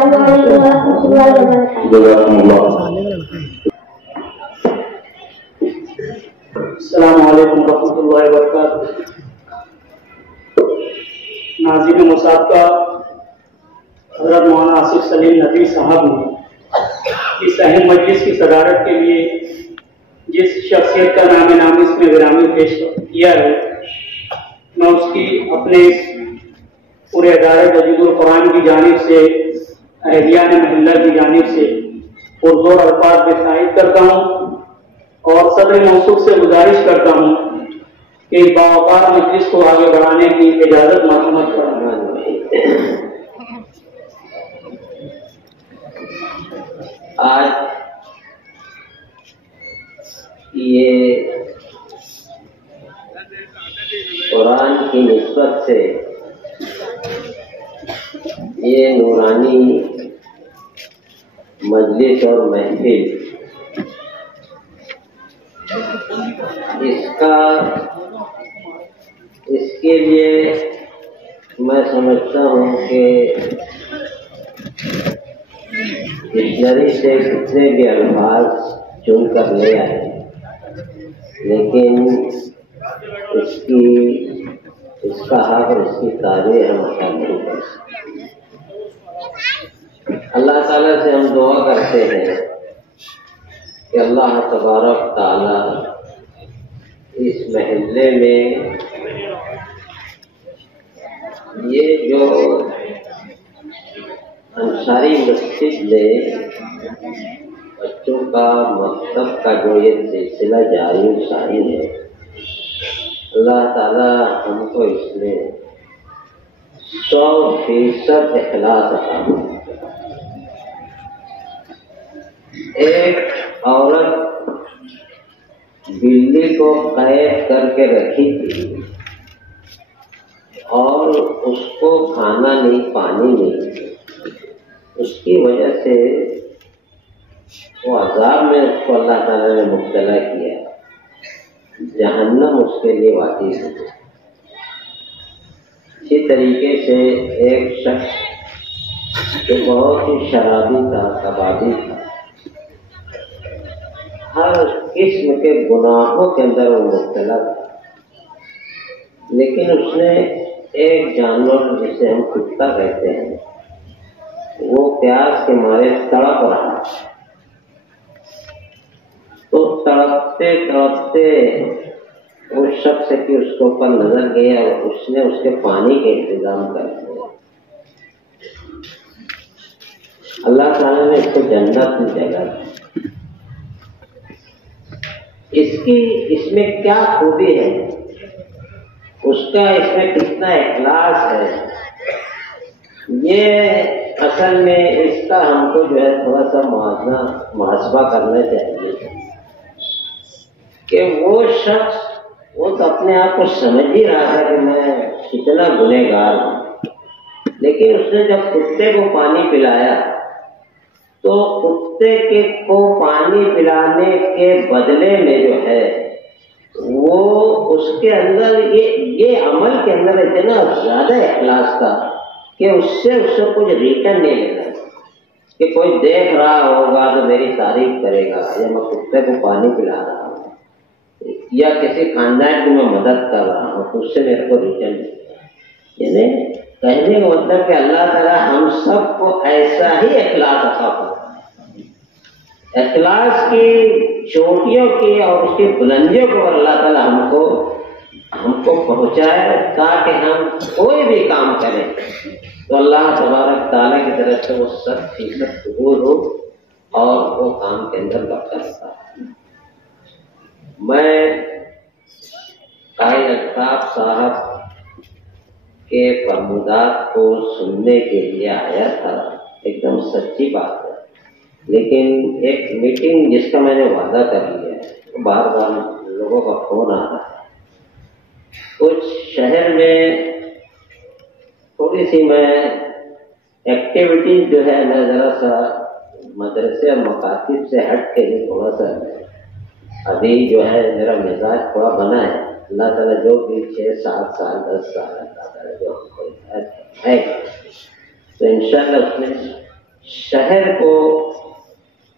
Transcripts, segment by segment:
السلام علیکم ورحمۃ اللہ وبرکاتہ۔ السلام علیکم ورحمۃ اللہ وبرکاتہ۔ ناظرین مسابقہ، حضرت مولانا آصف سلیم ندوی صاحب نے اس اہم مجلس کی صدارت کے لیے جس شخصیت کا نام نامی اس میں گرامی پیش کیا ہے، میں اس کی اپنے پورے ادارے تجوید القرآن کی جانب سے، اہلیان محلہ کی جانب سے پرزور الفاظ میں تائید کرتا ہوں اور صدر موصوف سے گزارش کرتا ہوں کہ باوقار مجلس کو آگے بڑھانے کی اجازت مرحمت فرمائیں۔ آج یہ قرآن کی نسبت سے یہ نورانی مجلس اور محفل، اس کے لیے میں سمجھتا ہوں کہ ڈکشنری سے کتنے بھی الفاظ چن کر لے آئے، لیکن اس کا حق اور اس کی تعریف ہم ادا نہیں کر سکتے۔ اللہ تعالیٰ سے ہم دعا کرتے ہیں کہ اللہ تبارک تعالیٰ اس محلے میں یہ جو انصاری مسجد میں بچوں کا مکتب کا جو یہ سلسلہ جاری و ساری ہے، اللہ تعالیٰ ہم کو اس میں 100% اخلاص عطا فرمائے۔ ایک عورت بلی کو قید کر کے رکھی تھی اور اس کو کھانا نہیں، پانی نہیں، اس کی وجہ سے وہ عذاب میں اس کو اللہ تعالیٰ نے مبتلا کیا، جہنم اس کے لیے واقع ہے۔ اسی طریقے سے ایک شخص جو بہت ہی شرابی تھا، کبابی تھا، ہر قسم کے گناہوں کے اندر وہ مبتلا تھا، لیکن اس نے ایک جانور جسے ہم کتا کہتے ہیں، وہ پیاس کے مارے تڑپ رہا، تو تڑپتے تڑپتے اس شخص کی اس کے اوپر نظر گئی اور اس نے اس کے پانی کے انتظام کر دیا۔ اللہ تعالیٰ نے اس کو جنت میں جگہ دی۔ اس میں کیا خوبی ہے، اس کا اس میں کتنا اخلاص ہے، یہ اصل میں اس کا ہم کو جو ہے تھوڑا سا محاسبہ کرنا چاہیے کہ وہ شخص وہ تو اپنے آپ کو سمجھ ہی رہا ہے کہ میں کتنا گنہگار ہوں، لیکن اس نے جب کتے کو پانی پلایا تو کتے کو پانی پلانے کے بدلے میں جو ہے وہ اس کے اندر یہ عمل کے اندر اتنا زیادہ اخلاص تھا کہ اس سے کچھ ریٹرن نہیں لینا کہ کوئی دیکھ رہا ہوگا تو میری تعریف کرے گا، یا میں کتے کو پانی پلا رہا ہوں یا کسی خاندان کی میں مدد کر رہا ہوں تو اس سے میرے کو ریٹرن نہیں۔ یعنی کہنے کا مطلب کہ اللہ تعالیٰ ہم سب کو ایسا ہی اخلاص عطا فرمائے، اخلاص کی چوٹیوں کی اور اس کی بلندیوں کو اللہ تعالیٰ ہم کو پہنچائے، تاکہ ہم کوئی بھی کام کریں تو اللہ تبارک تعالیٰ کی طرف سے وہ 100% قبول ہو اور وہ کام کے اندر برکت رہتا ہے۔ میں قائد الطاف صاحب کے فرمودات کو سننے کے لیے آیا تھا، ایک دم سچی بات ہے، لیکن ایک میٹنگ جس کا میں نے وعدہ کر لیا ہے، بار بار لوگوں کا فون آ رہا ہے، کچھ شہر میں تھوڑی سی میں ایکٹیویٹیز جو ہے میں ذرا سا مدرسے اور مکاتب سے ہٹ کے ہی تھوڑا سا ابھی جو ہے میرا مزاج تھوڑا بنا ہے۔ اللہ تعالیٰ جو بھی 6 7 سال 10 سال اللہ تعالیٰ جو ہم کو ہے تو انشاءاللہ اس میں شہر کو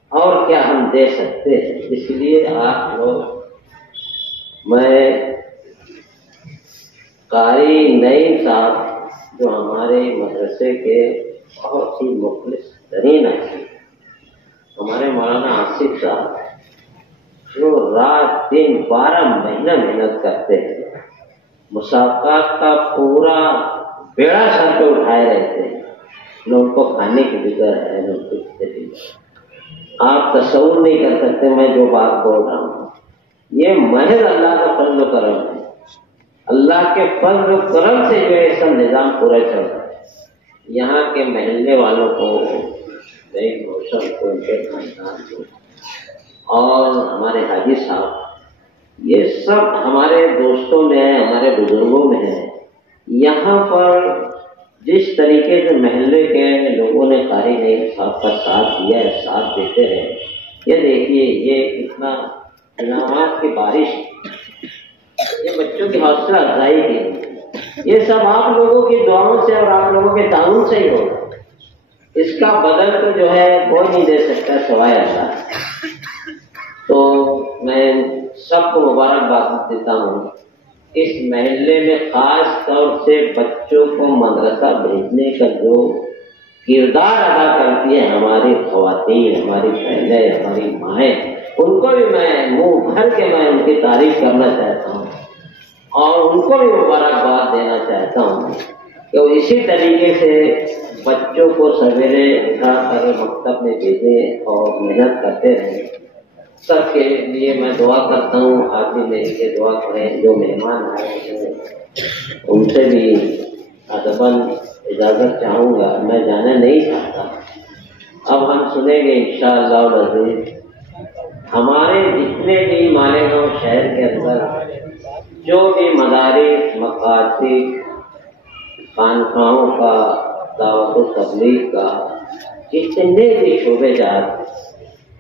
اور کیا ہم دے سکتے ہیں؟ اس لیے آپ لوگ، میں قاری نعیم صاحب جو ہمارے مدرسے کے بہت ہی مخلص ترین ہیں، ہمارے مولانا آصف صاحب جو رات دن 12 مہینہ محنت کرتے ہیں، مسابقات کا پورا بیڑا سر پہ اٹھائے رہتے ہیں، نہ ان کو کھانے کی فکر ہے نہ کچھ بھی۔ آپ تصور نہیں کر سکتے میں جو بات بول رہا ہوں، یہ محض اللہ کا فضل و کرم ہے۔ اللہ کے فضل و کرم سے جو ہے سب نظام پورا چل رہا ہے۔ یہاں کے محلے والوں کو، نئی موسم کو، ان کے خاندان کو، اور ہمارے حاجی صاحب، یہ سب ہمارے دوستوں میں ہیں، ہمارے بزرگوں میں ہیں۔ یہاں پر جس طریقے سے محلے کے لوگوں نے قاری نعیم صاحب کا ساتھ دیا ہے، ساتھ دیتے ہیں، یہ دیکھیے یہ کتنا انعامات کی بارش، یہ بچوں کی حوصلہ افزائی کی، یہ سب آپ لوگوں کی دعاؤں سے اور آپ لوگوں کے تعاون سے ہی ہوگا۔ اس کا بدل تو جو ہے کوئی نہیں دے سکتا سوائے اللہ۔ تو میں سب کو مبارکباد دیتا ہوں۔ اس محلے میں خاص طور سے بچوں کو مدرسہ بھیجنے کا جو کردار ادا کرتی ہے ہماری خواتین، ہماری بہنیں، ہماری مائیں، ان کو بھی میں منہ بھر کے میں ان کی تعریف کرنا چاہتا ہوں اور ان کو بھی مبارکباد دینا چاہتا ہوں کہ وہ اسی طریقے سے بچوں کو سویرے اٹھا کر مکتب میں بھیجیں اور محنت کرتے رہیں۔ سب کے لیے میں دعا کرتا ہوں، آپ بھی میرے لیے دعا کریں۔ جو مہمان آئے ہیں ان سے بھی ادباً اجازت چاہوں گا، میں جانا نہیں چاہتا۔ اب ہم سنیں گے انشاءاللہ العزیز ہمارے جتنے بھی مالیگاؤں شہر کے اندر جو بھی مدارس، مکاتب، خانقاہوں کا، دعوت و تبلیغ کا، جتنے بھی شعبے جات،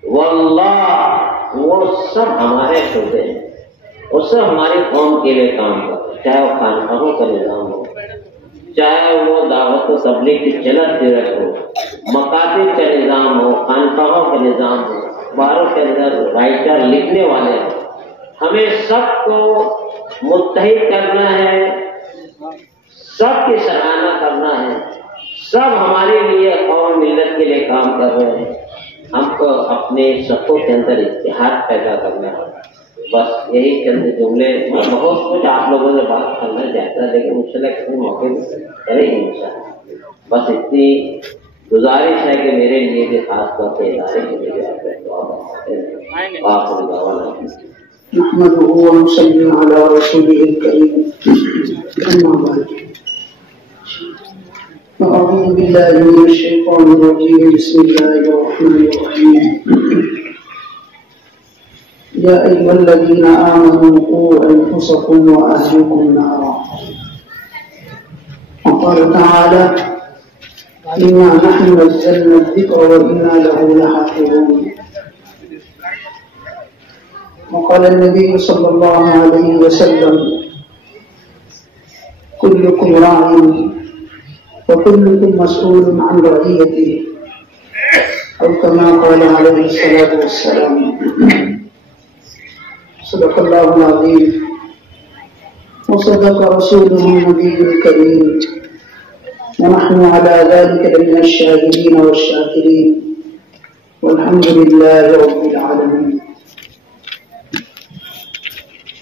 واللہ وہ سب ہمارے شعبے ہیں، وہ سب ہماری قوم کے لیے کام کرتے ہیں، چاہے وہ خانقاہوں کا نظام ہو، چاہے وہ دعوت و تبلیغ کی چلت پھرت ہو، مکاتب کا نظام ہو، خانقاہوں کا نظام ہو، باروں کے اندر رائٹر لکھنے والے ہوں، ہمیں سب کو متحد کرنا ہے، سب کی سراہنا کرنا ہے۔ سب ہمارے لیے قوم ملت کے لیے کام کر رہے ہیں، ہم کو اپنے صفوں کے اندر اتحاد پیدا کرنا ہے۔ بس یہی چند جملے، میں بہت کچھ آپ لوگوں سے بات کرنا چاہتا لیکن مجھ سے کسی موقع کریں گے انشاءاللہ۔ بس اتنی گزارش ہے کہ میرے لیے بھی خاص طور پہ ادارے کے لیے آپ دعا کرتے ہیں۔ آخر دعوانا نحمده ونصلي على رسوله الكريم، أما بعد، أعوذ بالله من الشيطان الرجيم، بسم الله الرحمن الرحيم، يا أيها الذين آمنوا قوا أنفسكم وأهليكم نارا، وقال تعالى إنا نحن نزلنا الذكر وإنا له لحافظون، وقال النبي صلى الله عليه وسلم كلكم راع وكلكم مسؤول عن رعيته، أو كما قال عليه الصلاة والسلام۔ صدق الله العظيم وصدق رسوله النبي الكريم، ونحن على ذلك لمن الشاهدين والشاكرين، والحمد لله رب العالمين۔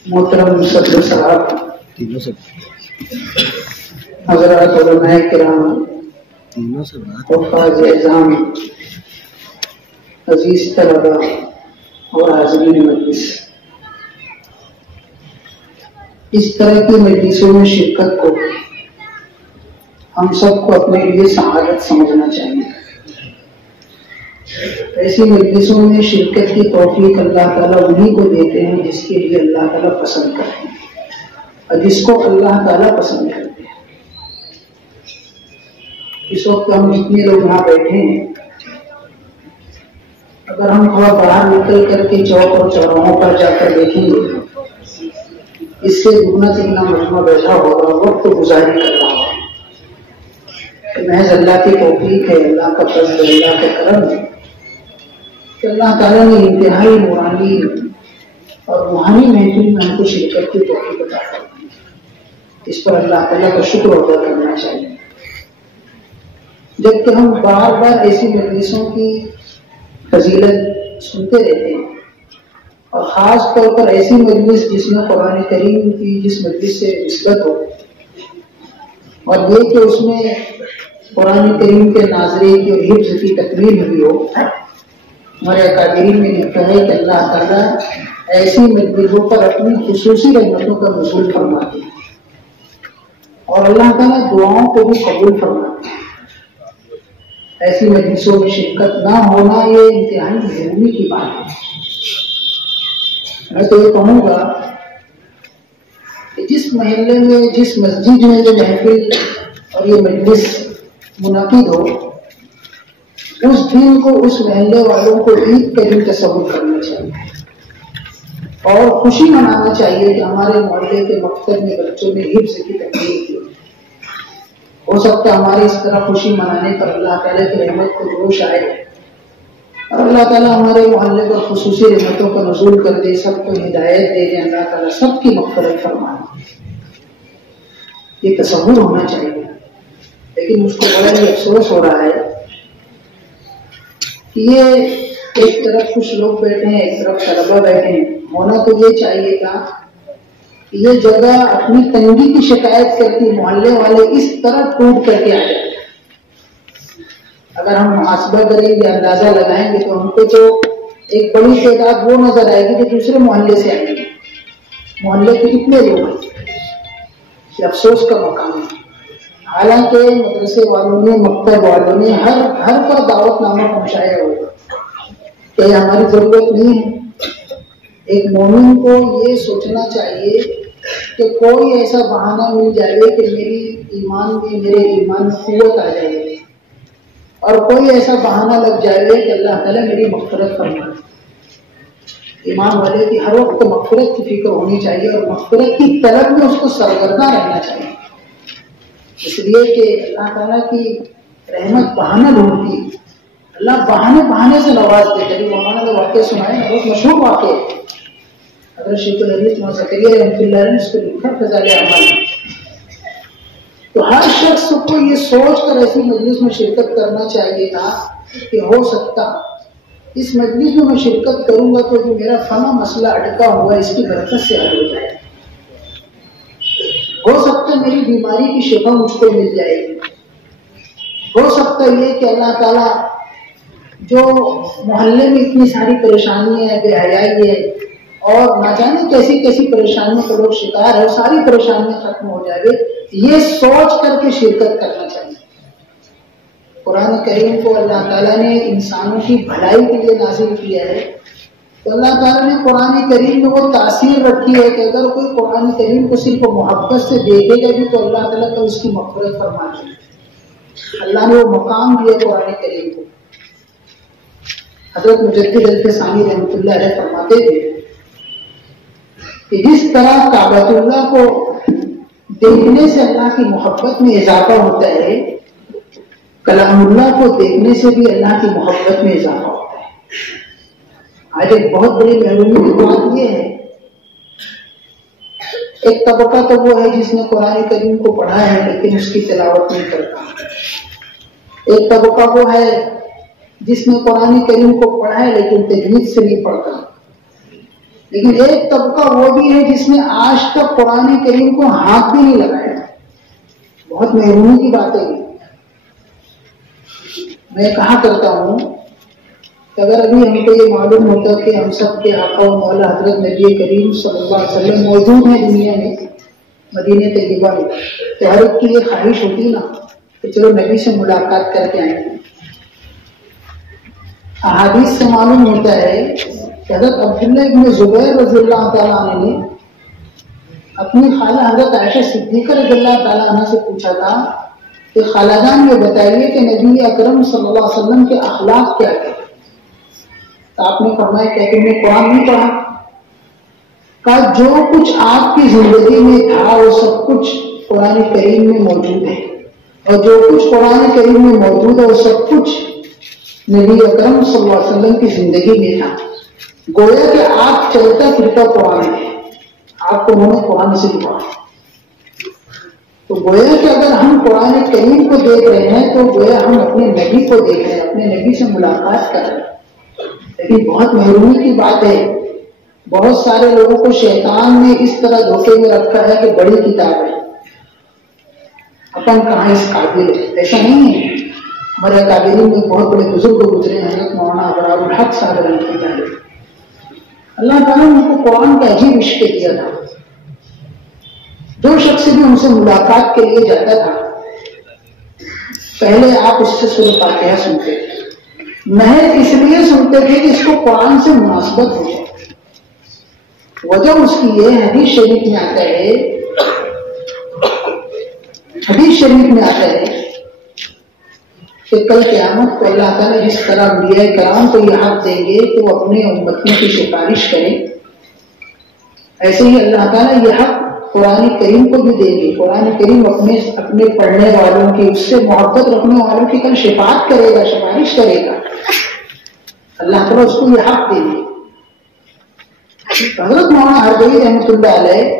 محترم صدر صاحب، حضرات علماء کرام، حفاظ اعظام، عزیز طلباء اور حاضرین مجلس، اس طرح کی مجلسوں میں شرکت کو ہم سب کو اپنے لیے سعادت سمجھنا چاہیے۔ ایسی مجلسوں میں شرکت کی توفیق اللہ تعالیٰ انہی کو دیتے ہیں جس کے لیے اللہ تعالیٰ پسند کرتے ہیں اور جس کو اللہ تعالیٰ پسند کرتے ہیں۔ اس وقت ہم جتنے لوگ یہاں بیٹھے ہیں، اگر ہم تھوڑا باہر نکل کر کے چوک اور چوراہوں پر جا کر دیکھیں گے، اس سے دگنا تگنا مجمع بیٹھا ہوگا، وقت گزاری کر رہا ہوگا۔ محض اللہ کی توفیق ہے، اللہ کا فضل، اللہ کا کرم ہے کہ اللہ تعالیٰ نے انتہائی نورانی اور روحانی محفل میں ہم کو شرکت کی توفیق عطا فرمائی۔ اس پر اللہ تعالیٰ کا شکر ادا کرنا چاہیے۔ جبکہ ہم بار بار ایسی مجلسوں کی فضیلت سنتے رہتے ہیں، اور خاص طور پر ایسی مجلس جس میں قرآن کریم کی جس مجلس سے نسبت ہو، اور یہ کہ اس میں قرآن کریم کے ناظرے کی اور حفظ کی تکمیل ہوئی ہو۔ ہمارے اکابرین نے لکھا ہے کہ اللہ تعالیٰ ایسی مجلسوں پر اپنی خصوصی رحمتوں کا نزول فرماتے ہیں، اور اللہ تعالیٰ دعاؤں کو بھی قبول فرماتے ہیں۔ ایسی مجلسوں میں شرکت نہ ہونا یہ انتہائی ضروری کی بات ہے۔ میں تو یہ کہوں گا کہ جس محلے میں، جس مسجد میں یہ محفل اور یہ مجلس منعقد ہو، اس دن کو اس محلے والوں کو عید کا دن تصور کرنا چاہیے اور خوشی منانا چاہیے کہ ہمارے محلے کے مکتب میں بچوں نے حفظ کی تکمیل کی۔ ہو سکتا ہے ہمارے اس طرح خوشی منانے پر اللہ تعالیٰ کی رحمت کو جوش آئے اور اللہ تعالیٰ ہمارے محلے پر خصوصی رحمتوں کا نزول کر دے، سب کو ہدایت دے دے، اللہ تعالیٰ سب کی مغفرت فرمائے۔ یہ تصور ہونا چاہیے، لیکن مجھ کو بڑا ہی افسوس ہو رہا ہے کہ یہ ایک طرف کچھ لوگ بیٹھے ہیں، ایک طرف طلبہ بیٹھے ہیں۔ ہونا تو یہ چاہیے تھا کہ یہ جگہ اپنی تنگی کی شکایت کرتی محلے والے اس طرح ٹوٹ کر کے آ جائیں۔ اگر ہم محاسبہ کریں گے، اندازہ لگائیں گے تو ہم کو تو ایک بڑی تعداد وہ نظر آئے گی جو دوسرے محلے سے آئیں گے۔ محلے کے کتنے لوگ ہیں، یہ افسوس کا مقام ہے۔ حالانکہ مدرسے والوں نے، مکتب والوں نے ہر پر دعوت نامہ پہنچایا ہوگا کہ یہ ہماری ضرورت نہیں ہے۔ ایک مومن کو یہ سوچنا چاہیے کہ کوئی ایسا بہانہ مل جائے کہ میرے ایمان میں قوت آ جائے، اور کوئی ایسا بہانہ لگ جائے کہ اللہ تعالیٰ میری مغفرت فرمائے۔ ایمان والے کی ہر وقت مغفرت کی فکر ہونی چاہیے اور مغفرت کی طلب میں اس کو سرگرداں رہنا چاہیے، اس لیے کہ اللہ تعالیٰ کی رحمت بہانہ ڈھونڈتی، اللہ بہانے سے نواز دے۔ کبھی مولانا نے واقعہ سنائے، بہت مشہور واقعہ ہے، حضرت شیخ الحدیث مولانا زکریا رحمۃ اللہ علیہ نے اس کو لکھا فضائل اعمال۔ تو ہر شخص کو یہ سوچ کر ایسی مجلس میں شرکت کرنا چاہیے تھا کہ ہو سکتا اس مجلس میں شرکت کروں گا تو جو میرا فنا مسئلہ اٹکا ہوا اس کی برکت سے حل ہو جائے، ہو سکتا ہے میری بیماری کی شفا مجھ کو مل جائے گی، ہو سکتا یہ کہ اللہ تعالیٰ جو محلے میں اتنی ساری پریشانیاں ہیں، بے حیائی ہے اور نہ جانے کیسی کیسی پریشانیوں کے لوگ شکار ہے، ساری پریشانیاں ختم ہو جائے، یہ سوچ کر کے شرکت کرنا چاہیے۔ قرآن کریم کو اللہ تعالیٰ نے انسانوں کی بھلائی کے لیے نازل کیا ہے، تو اللہ تعالیٰ نے قرآن کریم میں وہ تاثیر رکھی ہے کہ اگر کوئی قرآن کریم کو صرف محبت سے دیکھے گا بھی تو اللہ تعالیٰ کا اس کی مغفرت فرما دے گا۔ اللہ نے وہ مقام دیا قرآن کریم کو۔ حضرت مجدد الفسانی رحمۃ اللہ علیہ فرماتے تھے کہ جس طرح کعبۃ اللہ کو دیکھنے سے اللہ کی محبت میں اضافہ ہوتا ہے، کلام اللہ کو دیکھنے سے بھی اللہ کی محبت میں اضافہ ہوتا ہے۔ آج ایک بہت بڑی محرومی کی بات یہ ہے، ایک طبقہ تو وہ ہے جس نے قرآن کریم کو پڑھا ہے لیکن اس کی تلاوت نہیں کرتا، ایک طبقہ وہ ہے جس نے قرآن کریم کو پڑھا ہے لیکن تجوید سے نہیں پڑھتا، لیکن ایک طبقہ وہ بھی ہے جس نے آج تک قرآن کریم کو ہاتھ بھی نہیں لگایا۔ بہت محرومی کی بات ہے۔ میں کہا کرتا ہوں کہ اگر ابھی ہم کو یہ معلوم ہوتا کہ ہم سب کے آقا و مولا حضرت نبی کریم صلی اللہ علیہ وسلم موجود ہیں دنیا میں، مدینہ طیبہ میں، تو ہر ایک کی یہ خواہش ہوتی نا کہ چلو نبی سے ملاقات کر کے آئیں گے۔ احادیث سے معلوم ہوتا ہے کہ حضرت عبداللہ ابن زبیر رضی اللہ تعالیٰ عنہ نے اپنی خالہ حضرت عائشہ صدیقہ رضی اللہ تعالیٰ عنہ سے پوچھا تھا کہ خالہ جان یہ بتائیے کہ نبی اکرم صلی اللہ علیہ وسلم کے اخلاق کیا تھے؟ تو آپ نے فرمایا کہ تم نے قرآن نہیں پڑھا؟ کہا جو کچھ آپ کی زندگی میں تھا وہ سب کچھ قرآن کریم میں موجود ہے، اور جو کچھ قرآن کریم میں موجود ہے وہ سب کچھ نبی اکرم صلی اللہ علیہ وسلم کی زندگی میں تھا. گویا کہ آپ چلتا پھرتا قرآن ہے، آپ کو انہوں نے قرآن سے دکھا. تو گویا کہ اگر ہم قرآن کریم کو دیکھ رہے ہیں تو گویا ہم اپنے نبی کو دیکھ رہے ہیں، اپنے نبی سے ملاقات کر رہے ہیں. لیکن بہت محرومی کی بات ہے، بہت سارے لوگوں کو شیطان نے اس طرح دھوکے میں رکھا ہے کہ بڑی کتاب ہے، اپن کہاں اس قابل ہے. ایسا نہیں ہے. ہمارے اکابرین میں بہت بڑے بزرگ گزرے ہیں، حضرت مولانا ابرار الحق صاحب رحمۃ اللہ علیہ. اللہ تعالیٰ نے ان کو قرآن کا عجیب عشق دیا تھا. جو شخص بھی ان سے ملاقات کے لیے جاتا تھا پہلے آپ اس سے سورہ فاتحہ سنتے تھے، محض اس لیے سنتے تھے کہ اس کو قرآن سے مناسبت ہو جائے. وجہ اس کی یہ حدیث شریف میں آتا ہے، حدیث شریف میں آتا ہے کہ کل قیامت کو اللہ تعالیٰ جس طرح انبیاء کرام کو یہ حق دیں گے کہ وہ اپنے امتیوں کی سفارش کریں، ایسے ہی اللہ تعالیٰ یہ حق قرآن کریم کو بھی دیں گے. قرآن کریم اپنے پڑھنے والوں کی، اس سے محبت رکھنے والوں کی کل شفاعت کرے گا، سفارش کرے گا. اللہ تعالیٰ اس کو یہ حق دیں گے. حضرت مولانا ہردوی رحمۃ اللہ علیہ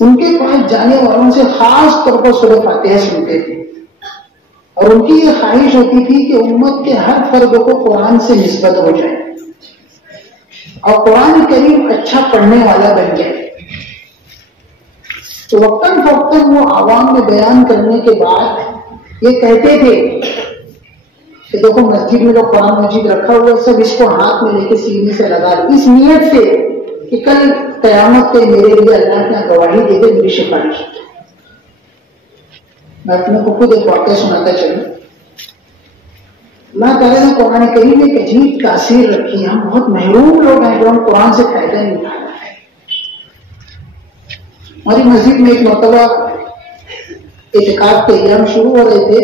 ان کے پاس جانے والوں سے خاص طور پر سورہ فاتحہ سنتے تھے، اور ان کی یہ خواہش ہوتی تھی کہ امت کے ہر فرد کو قرآن سے نسبت ہو جائے اور قرآن کریم اچھا پڑھنے والا بن جائے. تو وقتاً فوقتاً وہ عوام میں بیان کرنے کے بعد یہ کہتے تھے کہ دیکھو مسجد میں جو قرآن مجید رکھا ہوا ہے سب اس کو ہاتھ میں لے کے سینے سے لگا دو، اس نیت سے کہ کل قیامت پہ میرے لیے اللہ کی گواہی دے دے میری سفارش. میں اپنے کو خود ایک واقعہ سناتا چلوں. اللہ تعالیٰ نے قرآن کریم میں ایک عجیب تاثیر رکھی ہے. ہم بہت محروم لوگ ہیں جو ہم قرآن سے فائدہ نہیں اٹھا رہے ہیں. ہماری مسجد میں ایک مرتبہ اعتکاف کے ایام شروع ہو رہے تھے.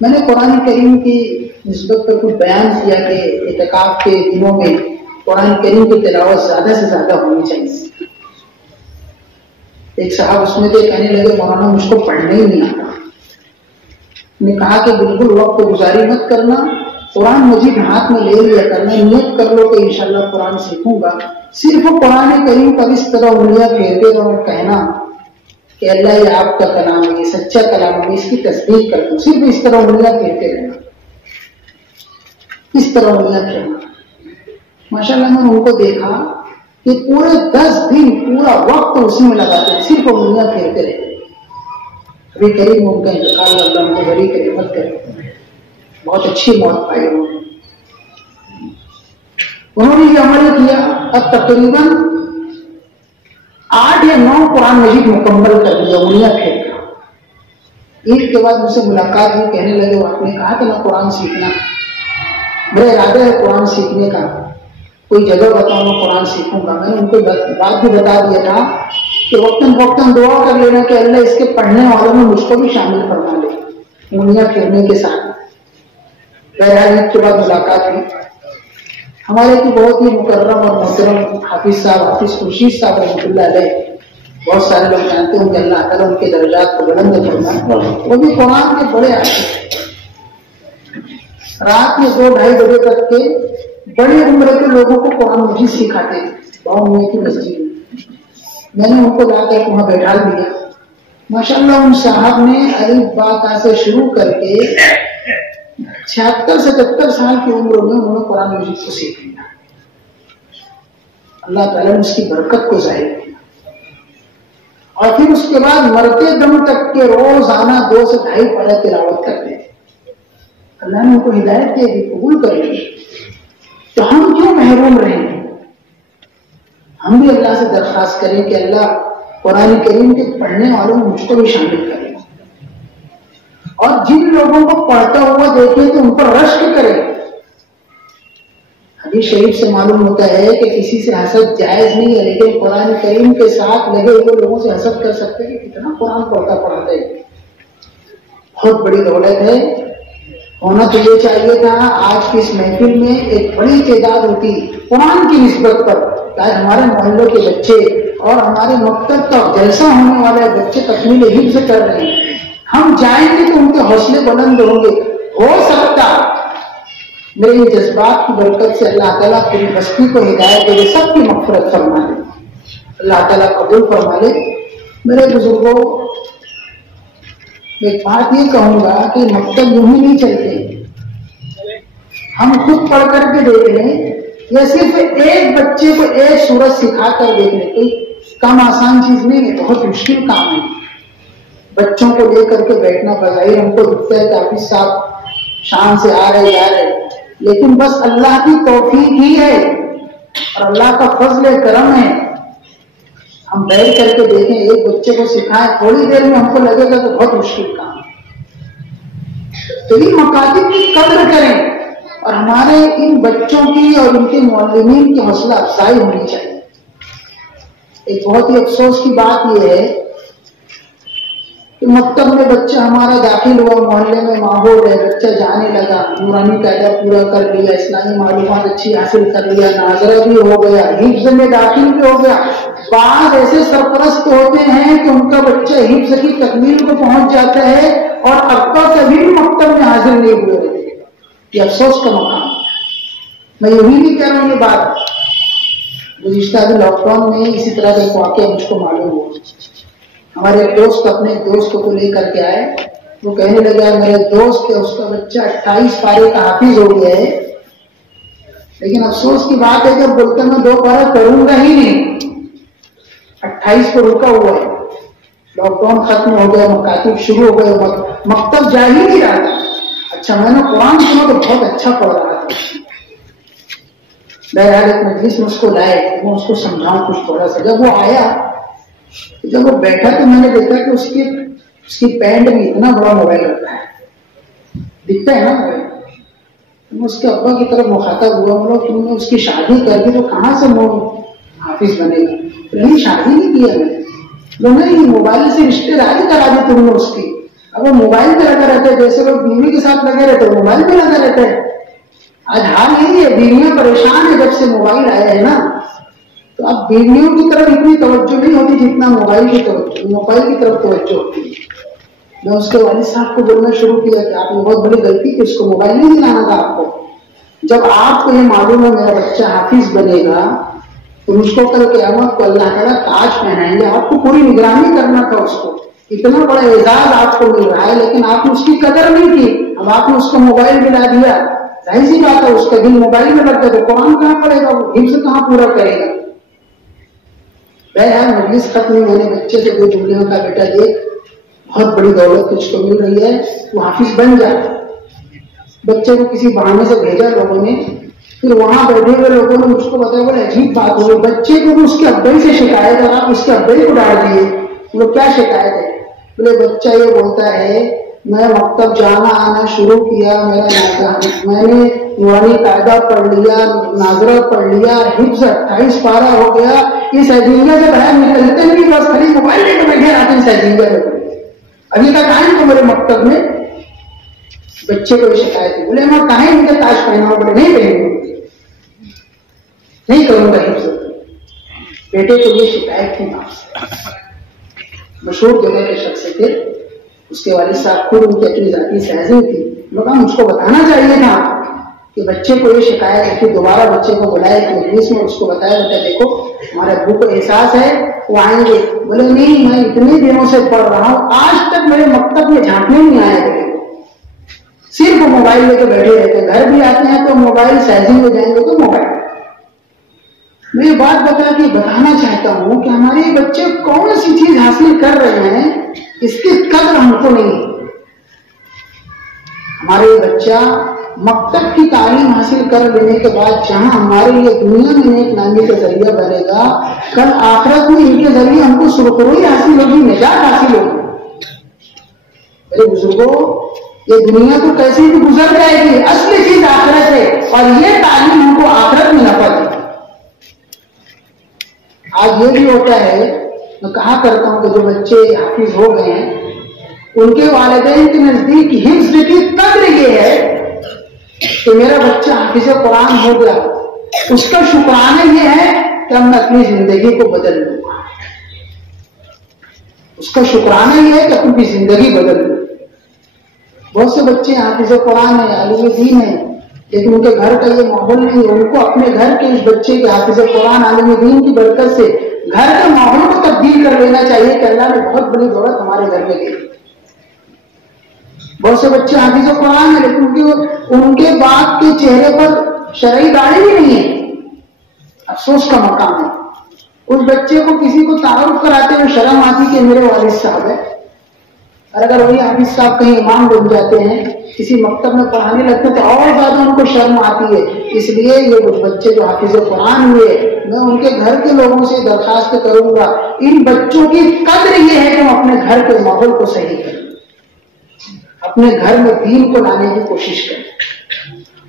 میں نے قرآن کریم کی نسبت پر کچھ بیان کیا کہ اعتکاف کے دنوں میں قرآن کریم کی تلاوت زیادہ سے زیادہ ہونی چاہیے. ایک صاحب اس میں تھے، کہنے لگے مولانا مجھ کو پڑھنے ہی نہیں آتا. نے کہا کہ بالکل وقت گزاری مت کرنا، قرآن مجید ہاتھ میں لے لیا کرنا، نیت کر لو کہ انشاءاللہ قرآن سیکھوں گا. صرف قرآن کریم پر اس طرح انگلیاں پھیرتے رہو اور کہنا کہ اللہ یہ آپ کا کلام ہے، یہ سچا کلام ہے، اس کی تصدیق کرتا ہوں. صرف اس طرح انگلیاں پھیرتے رہنا، اس طرح انگلیاں پھیرنا. ماشاءاللہ میں نے ان کو دیکھا کہ پورے 10 دن پورا وقت اسی میں لگاتے، صرف انگلیاں پھیرتے رہتے. ابھی قریب ان کا انتقال اللہ ان کو بڑی کرامت کرے، بہت اچھی موت پائی انہوں نے یہ عمل کیا. اب تقریباً 8 یا 9 قرآن مجید مکمل کر دیا انگلیاں پھیر کر. عید کے بعد مجھ سے ملاقات ہوئی، کہنے لگے وہ آپ نے کہا کہ میں قرآن سیکھنا، میرا ارادہ ہے قرآن سیکھنے کا، کوئی جگہ بتاؤ میں قرآن سیکھوں گا. میں نے ان کو بات بھی بتا دیا تھا کہ وقتاً فوقتاً دعا کر لینا کہ اللہ اس کے پڑھنے والوں میں مجھ کو بھی شامل فرما لے انگلیاں پھیرنے کے ساتھ. بہرحال عید کے بعد ملاقات ہوئی. ہمارے کی بہت ہی مکرم اور محترم حافظ صاحب، حافظ خورشید صاحب رحمۃ اللہ علیہ، بہت سارے لوگ جانتے ہیں کہ اللہ تعالیٰ ان کے درجات کو بلند فرمائے. وہ بھی قرآن کے بڑے عاشق، رات میں 2-2:30 بجے تک کے بڑی عمر کے لوگوں کو قرآن مجید سکھاتے تھے. باؤ کی مسجد میں نے ان کو لا کر وہاں بیٹھا دیا. ماشاءاللہ ان صاحب نے الف با تا سے شروع کر کے 76-77 سال کی عمر میں انہوں نے قرآن مجید کو سیکھ لیا. اللہ تعالیٰ نے اس کی برکت کو ظاہر کیا. اور پھر اس کے بعد مرتے دم تک کے روزانہ 2 سے 2.5 پارہ تلاوت کرتے تھے. اللہ نے ان کو ہدایت دے دی، قبول کر لی. تو ہم کیوں محروم رہیں؟ ہم بھی اللہ سے درخواست کریں کہ اللہ قرآن کریم کے پڑھنے والوں میں مجھ کو بھی شامل کرے، اور جن لوگوں کو پڑھتا ہوا دیکھیں تو ان پر رشک کرے. حدیث شریف سے معلوم ہوتا ہے کہ کسی سے حسد جائز نہیں ہے، لیکن قرآن کریم کے ساتھ لگے ہوئے لوگوں سے حسد کر سکتے کہ کتنا قرآن پڑھتا ہے. بہت بڑی دولت ہے. ہونا تو یہ چاہیے تھا آج کی اس محفل میں ایک بڑی تعداد ہوتی قرآن کی نسبت پر، تاکہ ہمارے محلوں کے بچے اور ہمارے مکتب کا جلسہ ہونے والا ہے، بچے تکمیل حفظ کر رہے ہیں، ہم جائیں گے تو ان کے حوصلے بلند ہوں گے. ہو سکتا میرے ان جذبات کی برکت سے اللہ تعالیٰ پوری بستی کو ہدایت دے، سب کی مغفرت فرما لے، اللہ تعالیٰ قبول فرما لے. میرے بزرگوں، ایک بات یہ کہوں گا کہ مکتب یوں ہی نہیں چلتے. ہم خود پڑھ کر کے دیکھ لیں یا صرف ایک بچے کو ایک سورت سکھا کر دیکھ لیں، کوئی کم آسان چیز نہیں ہے، بہت مشکل کام ہے. بچوں کو لے کر کے بیٹھنا بظاہر ہم کو دکھتا ہے کہ حافظ صاحب شام سے آ رہے جا رہے، لیکن بس اللہ کی توفیق ہی ہے اور اللہ کا فضل کرم ہے. ہم بیٹھ کر کے دیکھیں، ایک بچے کو سکھائیں، تھوڑی دیر میں ہم کو لگے گا کہ بہت مشکل کام ہے. تو یہ مکاتب کی قدر کریں اور ہمارے ان بچوں کی اور ان کے معلمین کی حوصلہ افزائی ہونی چاہیے. ایک بہت ہی افسوس کی بات یہ ہے کہ مکتب میں بچہ ہمارا داخل ہوا، محلے میں ماحول ہے، بچہ جانے لگا، نورانی قاعدہ پورا کر لیا، اسلامی معلومات اچھی حاصل کر لیا، ناظرہ بھی ہو گیا، حفظ میں داخل بھی ہو گیا. بعض ایسے سرپرست ہوتے ہیں کہ ان کا بچہ حفظ کی تکمیل کو پہنچ جاتا ہے اور ابا کبھی بھی مکتب میں حاضر نہیں ہوئے رہتے. یہ افسوس کا مقام. میں یہی نہیں کہہ رہا ہوں یہ بات. گزشتہ لاک ڈاؤن میں اسی طرح کا واقعہ مجھ کو معلوم ہوا. ہمارے ایک دوست اپنے دوست کو لے کر کے آئے، وہ کہنے لگا میرے دوست کے اس کا بچہ 28 پارے کا حافظ ہو گیا ہے، لیکن افسوس کی بات ہے کہ بولتا میں 2 پارہ کروں گا ہی نہیں. 28 کو رکا ہوا ہے. لاک ڈاؤن ختم ہو گیا، مکاتب شروع ہو گئے، مکتب جا ہی نہیں رہا تھا. اچھا میں نے قرآن سنا تو بہت اچھا پڑھ رہا تھا. بہرحال ایک مجلس میں اس کو لائے، میں اس کو سمجھاؤں کچھ تھوڑا سا. جب وہ آیا، جب وہ بیٹھا تو میں نے دیکھا کہ اس کی پینٹ میں اتنا بڑا موبائل رکھا ہے، دکھتا ہے نا موبائل. میں اس کے ابا کی طرف مخاطب ہوا، بولو تم نے اس کی شادی کر دی تو کہاں سے وہ حافظ بنے گا؟ نہیں شادی نہیں کیا میں نے، نہیں موبائل سے رشتے داری کرا دی تم نے اس کی. اب وہ موبائل پہ لگا رہتا ہے، جیسے لوگ بیوی کے ساتھ لگے رہتے ہیں موبائل پہ لگا رہتا ہے. آج حال یہی ہے، بیویاں پریشان ہے جب سے موبائل آیا ہے نا. تو اب بیویوں کی طرف اتنی توجہ نہیں ہوتی جتنا موبائل کی طرف توجہ ہوتی ہے. میں اس کے والد صاحب کو بولنا شروع کیا کہ آپ نے بہت بڑی غلطی کی، اس کو موبائل نہیں دلانا تھا آپ کو. جب آپ کو یہ معلوم ہے میرا بچہ حافظ بنے گا تو مجھ کو کل قیامت کو اللہ تعالیٰ تاج پہنائیں گے، آپ کو پوری نگرانی کرنا تھا. اس کو اتنا بڑا اعزاز آپ کو مل رہا ہے لیکن آپ نے اس کی قدر نہیں کی. اب آپ نے اس کو موبائل دلا دیا، ظاہر سی بات ہے اس کا دل موبائل میں لگ گیا تو قرآن کہاں پڑے گا، وہ حفظ کہاں پورا کرے گا. بہرحال مجلس ختم میں نے بچے سے 2 جملوں کا بیٹا دیکھ بہت بڑی دولت تجھ کو مل رہی ہے، وہ حافظ بن جائے. بچے کو کسی بہانے سے بھیجا لوگوں نے، پھر وہاں بیٹھے ہوئے لوگوں نے مجھ کو بتایا بڑے عجیب بات ہوئی، بچے کو بھی اس کے ابے سے شکایت ہے، آپ اس کے ابے کو ڈال دیے. وہ کیا شکایت ہے؟ بولے بچہ یہ بولتا ہے میں مکتب جانا آنا شروع کیا، میں نے نورانی قاعدہ پڑھ لیا، ناظرہ پڑھ لیا، حفظ 28 پارہ ہو گیا، اس عجیبہ سے باہر نکلتے نہیں بس خالی موبائل لے کے بیٹھے آتے اس عجیبہ میں. ابھی تک آئیں تو میرے مکتب میں بچے کو یہ شکایت ہے. بولے میں کہیں ان کے تاج پہنا ہوں، بولے نہیں پہنوں گا، نہیں کروں گا حفظ. بیٹے کو یہ شکایت کی باپ سے. مشہور جگہ کے شخص تھے، اس کے والد صاحب خود ان کی اپنی ذاتی سہزی تھی. لوگا مجھ کو بتانا چاہیے تھا کہ بچے کو یہ شکایت ہے. کہ دوبارہ بچے کو بلایا کہ مجلس میں اس کو بتایا بیٹا دیکھو ہمارے ابو کو احساس ہے وہ آئیں گے. بولے نہیں میں اتنے دنوں سے پڑھ رہا ہوں آج تک میرے مکتب میں جھانکنے نہیں آیا تھے، صرف موبائل لے کے بیٹھے رہتے، گھر بھی آتے ہیں تو موبائل، سہزی میں جائیں گے تو موبائل. میں یہ بات بتانا چاہتا ہوں کہ ہمارے بچے کون سی چیز حاصل کر رہے ہیں اس کی قدر ہم کو نہیں. ہمارے بچہ مکتب کی تعلیم حاصل کر لینے کے بعد جہاں ہمارے لیے دنیا میں نیک نامی کا ذریعہ بنے گا، کل آخرت میں ان کے ذریعے ہم کو سرخروئی حاصل ہوگی، نجات حاصل ہوگی. میرے بزرگوں یہ دنیا تو کیسے بھی گزر جائے گی، اصلی چیز آخرت ہے اور یہ تعلیم ہم کو آخرت میں نفع دے. آج یہ بھی ہوتا ہے، میں کہا کرتا ہوں کہ جو بچے حافظ ہو گئے ہیں ان کے والدین کے نزدیک حفظ کی قدر یہ ہے کہ میرا بچہ حافظ قرآن ہو گیا، اس کا شکرانہ یہ ہے کہ میں اپنی زندگی کو بدل لوں گا. اس کا شکرانہ یہ ہے کہ اپنی زندگی بدل دو. بہت سے بچے حافظ قرآن ہیں، عالم دین ہیں، لیکن ان کے گھر کا یہ ماحول نہیں ہے. ان کو اپنے گھر کے اس بچے کے حافظ قرآن عالم دین کی برکت سے گھر کے ماحول کو تبدیل کر لینا چاہیے کہ اللہ نے بہت بڑی دولت ہمارے گھر میں دی. بہت سے بچے حافظ قرآن ہیں لیکن ان کے باپ کے چہرے پر شرعی داڑھی بھی نہیں ہے. افسوس کا مقام ہے. اس بچے کو کسی کو تعارف کراتے ہوئے شرم آتی کہ میرے والد صاحب ہے، اور اگر وہی حافظ صاحب کہیں امام بن جاتے ہیں، کسی مکتب میں پڑھانے لگتے ہیں تو اور زیادہ ان کو شرم آتی ہے. اس لیے یہ بچے جو حافظ قرآن ہوئے، میں ان کے گھر کے لوگوں سے درخواست کروں گا، ان بچوں کی قدر یہ ہے کہ ہم اپنے گھر کے ماحول کو صحیح کریں، اپنے گھر میں دین کو لانے کی کوشش کریں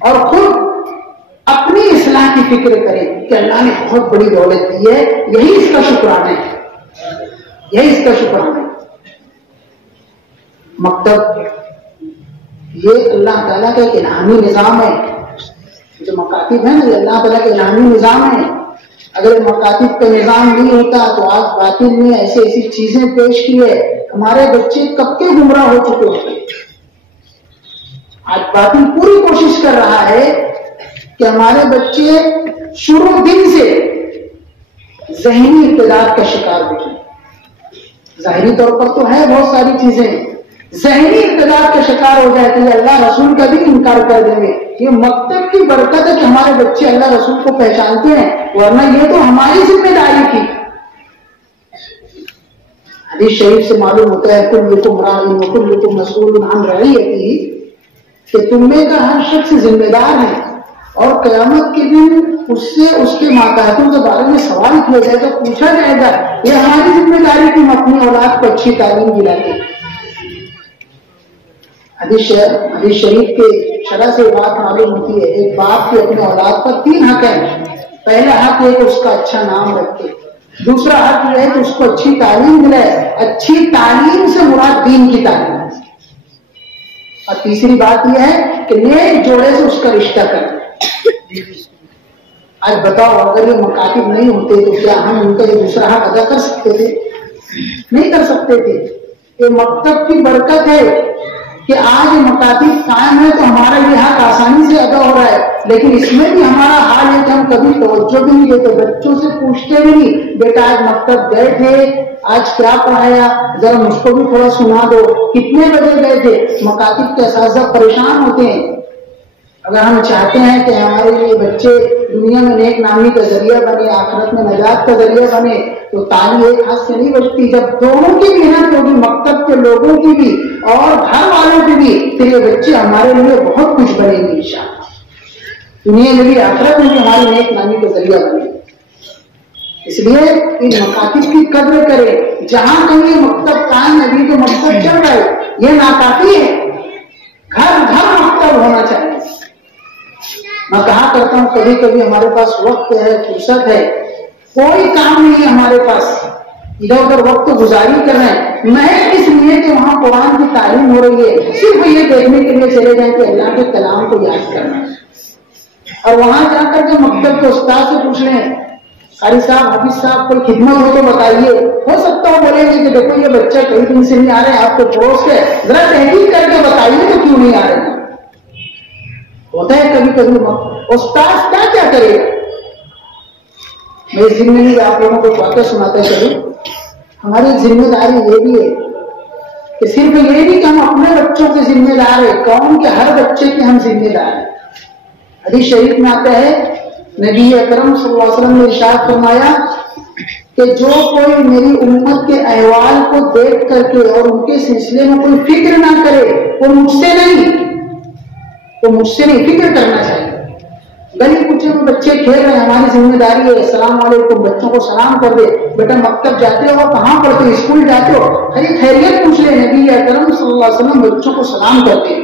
اور خود اپنی اصلاح کی فکر کریں کہ اللہ نے بہت بڑی دولت دی ہے. یہی اس کا شکرانہ ہے، یہی اس کا شکرانہ ہے. مکتب یہ اللہ تعالیٰ کا ایک الہامی نظام ہے. جو مکاتب ہے نا، یہ اللہ تعالیٰ کا الہامی نظام ہے. اگر مکاتب کا نظام نہیں ہوتا تو آج باطل نے ایسی چیزیں پیش کی ہے، ہمارے بچے کب کے گمراہ ہو چکے ہوتے. آج باطل پوری کوشش کر رہا ہے کہ ہمارے بچے شروع دن سے ذہنی ارتداد کا شکار ہو جائیں. ظاہری طور پر تو ہے بہت ساری چیزیں، ذہنی ارتداد کا شکار ہو جائے کہ اللہ رسول کا بھی انکار کر دیں گے. یہ مکتب کی برکت ہے کہ ہمارے بچے اللہ رسول کو پہچانتے ہیں، ورنہ یہ تو ہماری ذمہ داری تھی. حدیث شریف سے معلوم ہوتا ہے کلکم راع وکلکم مسئول عن رعیتہ، کہ تم میں کا ہر شخص ذمہ دار ہے اور قیامت کے دن اس سے اس کے ماتحتوں کے بارے میں سوال کیا جائے گا، پوچھا جائے گا. یہ ہماری ذمہ داری کہ ہم اپنی اولاد کو اچھی تعلیم دلاتے. حدیث شریف کے شرح سے بات معلوم ہوتی ہے ایک باپ کے اپنے اولاد پر 3 حق ہیں. پہلا حق یہ کہ اس کا اچھا نام رکھے، دوسرا حق یہ ہے کہ اس کو اچھی تعلیم دلائے. اچھی تعلیم سے مراد دین کی تعلیم، اور تیسری بات یہ ہے کہ نیک جوڑے سے اس کا رشتہ کرے. آج بتاؤ اگر یہ مکاتب نہیں ہوتے تو کیا ہم ان کا یہ دوسرا حق ادا کر سکتے تھے؟ نہیں کر سکتے تھے. یہ مکتب کی برکت ہے کہ آج یہ مکاتب قائم ہے تو ہمارا یہ حق آسانی سے ادا ہو رہا ہے. لیکن اس میں بھی ہمارا حال ہے کہ ہم کبھی توجہ بھی نہیں دیتے، بچوں سے پوچھتے بھی نہیں بیٹا آج مکتب گئے تھے، آج کیا پڑھایا، ذرا مجھ کو بھی تھوڑا سنا دو، کتنے بجے گئے تھے. مکاتب کے اساتذہ پریشان ہوتے ہیں. اگر ہم چاہتے ہیں کہ ہمارے لیے بچے دنیا میں نیک نامی کا ذریعہ بنے، آخرت میں نجات کا ذریعہ بنے، تو تعلیم ایک ہاتھ سے نہیں بچتی. جب دونوں کی محنت ہوگی، مکتب کے لوگوں کی بھی اور گھر والوں کی بھی، پھر یہ بچے ہمارے لیے بہت کچھ بنے گے انشاءاللہ. دنیا میں بھی آخرت میں بھی ہماری نیک نامی کا ذریعہ بنے. اس لیے ان مکاتب کی قدر کرے. جہاں کہیں یہ مکتب قائم ہے، ابھی تو مکتب چل رہا ہے، یہ ناکافی ہے. گھر گھر مکتب ہونا چاہیے. میں کہا کرتا ہوں کبھی کبھی ہمارے پاس وقت ہے، فرصت ہے، کوئی کام نہیں ہے ہمارے پاس، ادھر ادھر وقت گزاری کر رہے ہیں، میں اس لیے کہ وہاں قرآن کی تعلیم ہو رہی ہے صرف یہ دیکھنے کے لیے چلے جائیں کہ اللہ کے کلام کو یاد کرنا ہے. اور وہاں جا کر کے مکتب کے استاد سے پوچھ لیں قاری صاحب، حافظ صاحب کوئی خدمت ہو تو بتائیے. ہو سکتا ہو بولیں گے کہ دیکھو یہ بچہ کئی دن سے نہیں آ رہے ہیں، آپ کو پڑوس کے ذرا تحقیق کر کے بتائیے کہ کیوں نہیں آ رہے ہیں. ہوتا ہے کبھی کبھی استاد کیا کرے. میری ذمہ نہیں آپ لوگوں کو واقعہ سناتا ہے. چلو ہماری ذمہ داری یہ بھی ہے کہ صرف یہ نہیں کہ ہم اپنے بچوں کے ذمہ دار ہیں، قوم کے ہر بچے کے ہم ذمہ دار ہیں. حدیث شریف میں آتا ہے نبی اکرم صلی اللہ علیہ وسلم نے ارشاد فرمایا کہ جو کوئی میری امت کے احوال کو دیکھ کر کے اور ان کے سلسلے میں کوئی فکر نہ کرے وہ مجھ سے نہیں فکر کرنا چاہیے. گلی کوچے میں بچے کھیل رہے ہیں، ہماری ذمہ داری ہے السلام علیکم، بچوں کو سلام کر دے. بیٹا مکتب جاتے ہو، کہاں پڑھتے ہو، اسکول جاتے ہو، خیریت پوچھ لے. نبی اکرم صلی اللہ علیہ وسلم بچوں کو سلام کرتے ہیں.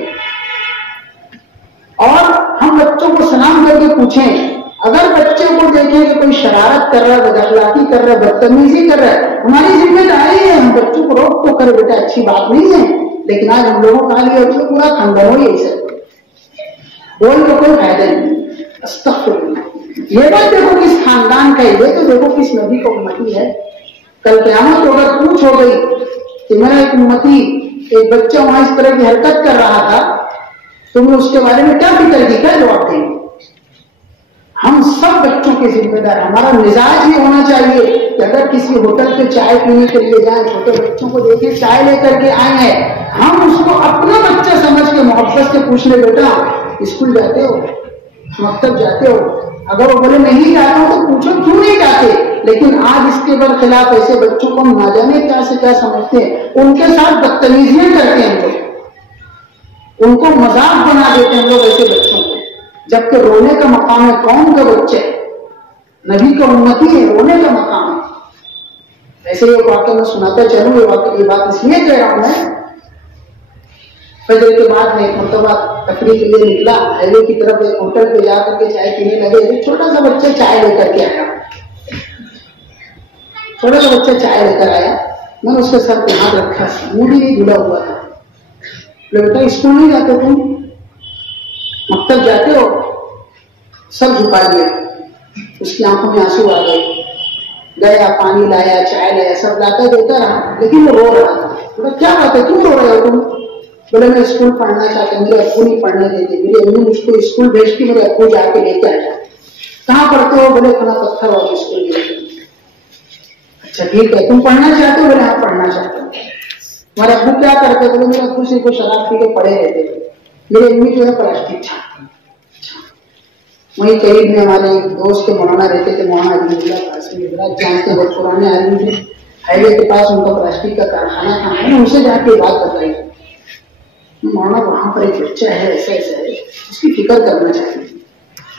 اور ہم بچوں کو سلام کر کے پوچھیں. اگر بچے کو دیکھیں کہ کوئی شرارت کر رہا ہے، بداخلاقی کر رہا ہے، بدتمیزی کر رہا ہے، ہماری ذمہ داری ہے ہم بچوں کو روک ٹوک کرے. بیٹا اچھی بات نہیں ہے. لیکن آج ہم لوگوں کا لیے پورا خاندان ہو یہی سب بول کے کوئی فائدہ نہیں. استغفر اللہ. یہ بات دیکھو کس خاندان کا ہے، یہ تو دیکھو کس نبی کو امتی ہے. کل قیامت اگر پوچھ ہو گئی کہ میرا ایک امتی ایک بچہ وہاں اس طرح کی حرکت کر رہا تھا، تم نے اس کے بارے میں کیا فکر کی، کیا جواب دیں گے؟ ہم سب بچوں کے ذمہ دار، ہمارا مزاج یہ ہونا چاہیے کہ اگر کسی ہوٹل پہ چائے پینے کے لیے جائیں، چھوٹے بچوں کو دیکھیں چائے لے کر کے آئے ہیں، ہم اس کو اپنا بچہ سمجھ کے محبت سے پوچھ لیں بیٹا اسکول جاتے ہو، مکتب جاتے ہو؟ اگر وہ بولے نہیں جاتا ہوں تو پوچھو کیوں نہیں جاتے. لیکن آج اس کے برخلاف ایسے بچوں کو ہم نہ جانے کیا سے کیا سمجھتے ہیں، ان کے ساتھ بدتمیزیاں کرتے ہیں ہم لوگ، ان کو مذاق بنا دیتے ہیں ہم لوگ ایسے بچوں کو، جبکہ رونے کا مقام ہے قوم کا بچہ ہے، نبی کا امتی ہے، رونے کا مقام ہے. ایسے یہ واقعہ میں سناتا چلوں، یہ بات اس لیے کہہ رہا ہوں میں، فجر کے بعد میں ایک مرتبہ تفریح کے لیے نکلا، ہائی وے کی طرف ایک ہوٹل پہ جا کر کے چائے پینے لگے. ایک چھوٹا سا بچہ چائے لے کر کے آیا، چھوٹا سا بچہ چائے لے کر آیا، میں نے اس کے سر پہ ہاتھ رکھا، منہ بھی نہیں دھلا ہوا تھا. بیٹا اسکول نہیں جاتے تم، مکتب جاتے ہو؟ سب جھکا دیا، اس کی آنکھوں میں آنسو آ گئے. گیا پانی لایا چائے لایا سب لاتا دیتا رہا، لیکن وہ رو رہا تھا. بولا کیا بات ہے کیوں رو رہے ہو تم؟ بولے میں اسکول پڑھنا چاہتا ہوں، میرے ابو نہیں پڑھنے دیتے، میری امی مجھ کو اسکول بھیجتی، میرے ابو جا کے لے کے آیا. کہاں پڑھتے ہو؟ بولے کھانا پتھر والی اسکول میں. اچھا ٹھیک ہے، تم پڑھنا چاہتے ہو؟ بولے ہاں پڑھنا چاہتا ہوں. ہمارے ابو کیا کرتے؟ بولے میرے ابو صرف کو شراب پی کے پڑے رہتے تھے، میری امی جو ہے پلاسٹک چھاپتی. وہیں قریب میں ہمارے ایک دوست کے مولانا رہتے تھے، مولانا علی اللہ جانتے بہت پرانے آدمی تھے، ہائی وے کے پاس ان کا پلاسٹک کا کارخانہ تھا. میں نے ان سے جا کے بات بتائی، مولانا وہاں پر ایک بچہ ہے ایسا ایسا ہے، اس کی فکر کرنا چاہیے.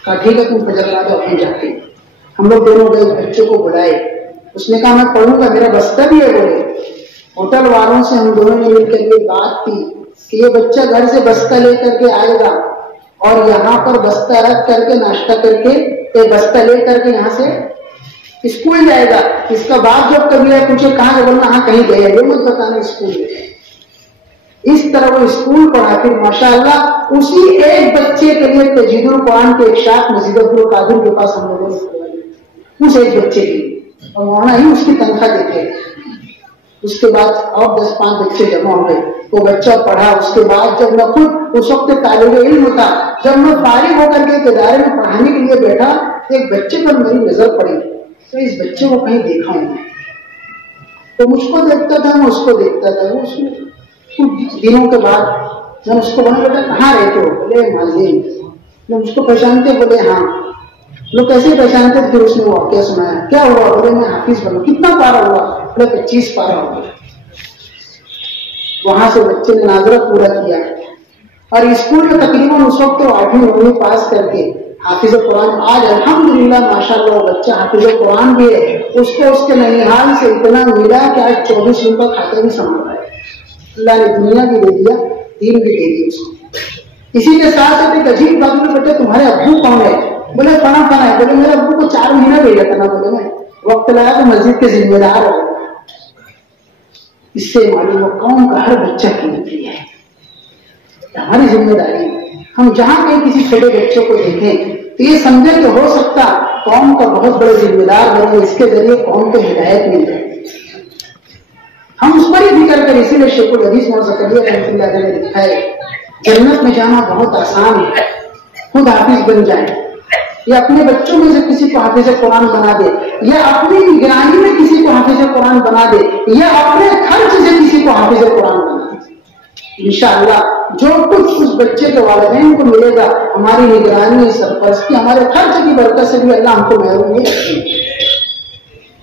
کہا ٹھیک ہے تم فجر لا دو اپنے جا کے. ہم لوگ دونوں گئے، بچے کو بلائے. اس نے کہا میں پڑھوں گا، میرا بستہ بھی ہے. بولے ہوٹل والوں سے ہم دونوں نے مل کر یہ بات کی کہ یہ بچہ گھر سے بستہ لے کر کے آئے گا اور یہاں پر بستہ رکھ کر کے ناشتہ کر کے بستہ لے کر کے یہاں سے اسکول جائے گا. اس کا باپ جب کبھی پوچھے کہاں ہے، بولنا ہاں کہیں گیا، یہ مت بتانا اسکول گئے. اس طرح وہ اسکول پڑھا. پھر ماشاءاللہ اسی ایک بچے کے لیے تجوید القرآن کے ایک شاخ مسجد عبدالقادر کے پاس ہم لوگوں نے کھولوائی، اس ایک بچے کی، اور مولانا ہی اس کی تنخواہ دیتے. اس کے بعد اور 10-5 بچے جمع ہو گئے، وہ بچہ پڑھا. اس کے بعد جب میں خود اس وقت طالب علم تھا، جب میں فارغ ہو کر کے ایک ادارے میں پڑھانے کے لیے بیٹھا، ایک بچے پر میری نظر پڑی. تو اس بچے کو کہیں دیکھا ہوں، تو مجھ کو دیکھتا تھا، میں اس کو دیکھتا تھا. وہ اس میں کچھ دنوں کے بعد میں اس کو بولا بیٹا کہاں رہتے ہو؟ بولے مالدین. میں اس کو پہچانتے؟ بولے ہاں. لوگ کیسے پہچانتے؟ پھر اس نے واقعہ سنایا. کیا ہوا؟ بولے میں حافظ بنوں. کتنا پارا ہوا؟ بولے 25 پارا ہوا. وہاں سے بچے نے ناظرہ پورا کیا، اور اسکول میں تقریباً اس وقت 8ویں 9ویں پاس کر کے حافظ قرآن. آج الحمدللہ ماشاءاللہ وہ بچہ حافظ قرآن بھی ہے. اس کو اس کے ننیحال سے اتنا ملا کہ آج 24 روپے کھاتے میں سنبھال رہا ہے. اللہ نے دنیا بھی دے دیا، دین بھی دے دیا اس کو. اسی کے ساتھ ساتھ ایک عجیب بات میں بیٹے تمہارے ابو کون ہے؟ بولے فنا فنا ہے. بولے میرے ابو کو 4 مہینہ بھیجا تھا نا. بولے میں وقت لگا تو مسجد کے ذمہ دار ہو. اس سے معلوم قوم کا ہر بچہ قیمتی ہے، ہماری ذمہ داری. ہم جہاں کہیں کسی چھوٹے بچے کو دیکھیں تو یہ سمجھے کہ ہو سکتا قوم کا بہت بڑے ذمہ دار بنے، اس کے ذریعے قوم کو ہدایت مل جائے. ہم اس پر ہی فکر کریں. اسی لیے شیخ الحدیث مولانا زکریا رحمۃ اللہ علیہ نے لکھا ہے جنت میں جانا بہت آسان ہے، خود حافظ بن جائیں، یا اپنے بچوں میں سے کسی کو حافظ قرآن بنا دے، یا اپنی نگرانی میں کسی کو حافظ قرآن بنا دے، یا اپنے خرچ سے کسی کو حافظ قرآن بنا دے. انشاءاللہ جو کچھ اس بچے کے والدین کو ملے گا، ہماری نگرانی سرپرستی ہمارے خرچ کی برکت سے بھی اللہ ہم کو محروم نہیں رکھے.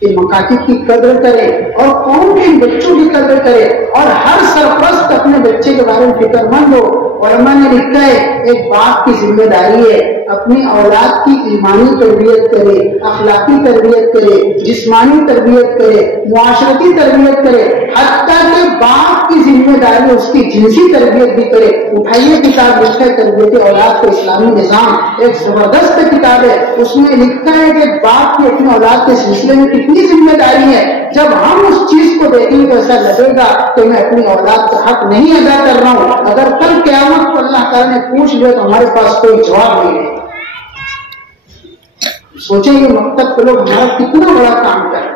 کہ مکاتب کی قدر کرے اور قوم کے بچوں کی قدر کرے، اور ہر سرپرست اپنے بچے کے بارے میں فکر مند ہو. علماء نے لکھا ہے ایک باپ کی ذمہ داری ہے اپنی اولاد کی ایمانی تربیت کرے، اخلاقی تربیت کرے، جسمانی تربیت کرے، معاشرتی تربیت کرے، حتیٰ کہ باپ کی ذمہ داری اس کی جنسی تربیت بھی کرے. اٹھائیے کتاب لکھا ہے تربیت اولاد کا اسلامی نظام، ایک زبردست کتاب ہے. اس میں لکھا ہے کہ باپ کی اپنی اولاد کے سلسلے میں کتنی ذمہ داری ہے. جب ہم اس چیز کو دیکھیں تو ایسا لگے گا کہ میں اپنی اولاد کا حق نہیں ادا کر رہا ہوں. اگر کل قیامت کو اللہ تعالیٰ نے پوچھ لیا تو ہمارے پاس کوئی جواب نہیں ہے. سوچیں یہ مکتب کے لوگ ہمارا کتنا بڑا کام کر رہے ہیں.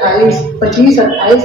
28, 25, 28,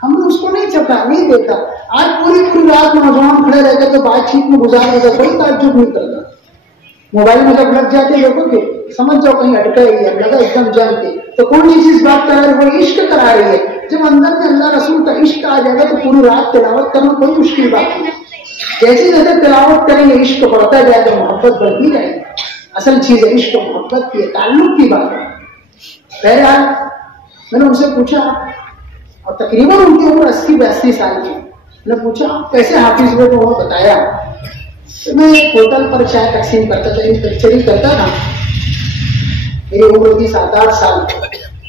ہم نے اس کو نہیں چکا، نہیں دیکھا. آج پوری رات نوجوان کھڑے رہتے تو بات چیت میں گزار دیتا، کوئی تعجب نہیں کرتا. موبائل میں جب لگ جاتے لوگوں کے سمجھ جاؤ کہیں اٹکا ہی ہے، لگا ایک دم جان کے تو کون سی چیز بات کر رہے ہیں، وہ عشق کرا رہی ہے. جب اندر میں اللہ رسول کا عشق آ جائے گا تو پوری رات تلاوت کرنا کوئی مشکل بات نہیں. جیسی جیسے تلاوت کریں گے عشق بڑھتا جائے گا، محبت بڑھتی جائے گی. اصل چیز ہے عشق محبت کی، تعلق کی بات ہے. بہرحال میں نے ان سے پوچھا، اور تقریباً ان کی عمر 80-82 سال کی. میں نے پوچھا کیسے حافظ ہوئے، تو انہوں نے بتایا میں ایک ہوٹل پر چائے تقسیم کرتا تھا، لیکچرنگ کرتا تھا. میری عمر تھی 7-8 سال.